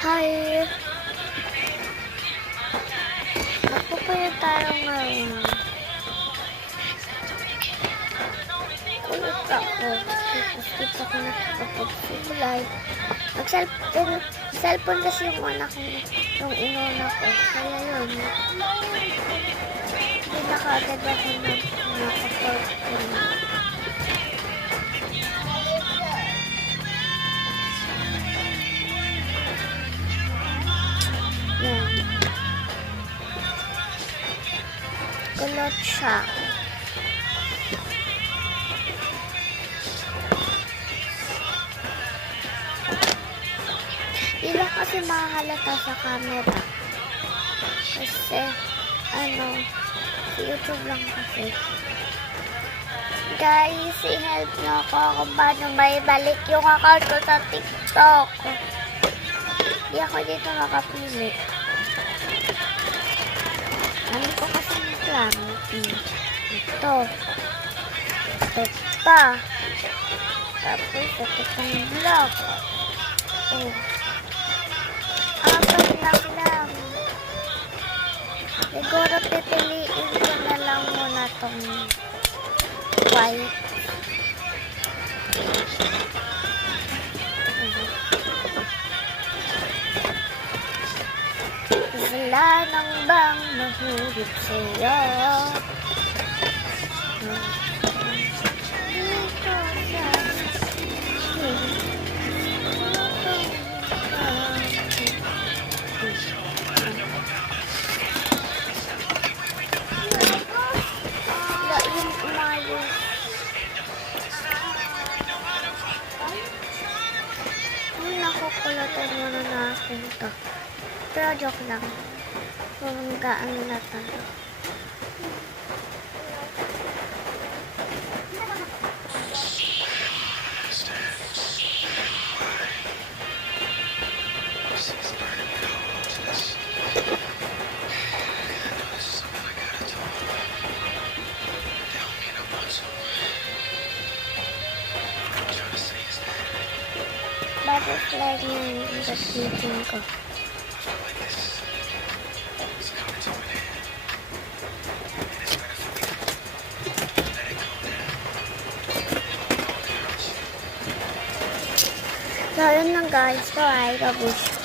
Hi! Magpupuyo tayo ngayon. Ulit ako. Skip ako nakapag-live. Cellphone kasi yung anak ko, yung inuna ko. Kaya yun. Hindi na kaagad ako nakapag-live. Yan. Kulot siya. Hindi lang kasi mahalata sa camera. Kasi, sa YouTube lang kasi. Guys, i-help nyo ako kung paano may balik yung account ko sa TikTok. Hindi ako dito makapili. Ano ko kasi lang? Ito. Ito pa. Tapos, ito pang vlog. Oh. Apat lang. Siguro pipiliin ko na lang muna tong white. Wala nang bang mahigit sa'yo. Dito sa nakukulatan mo na natin to. Pero joke lang. Mamanggaan na tayo. Butterfly na yung gasitin ko. So, yun lang guys. So, ay, tapos.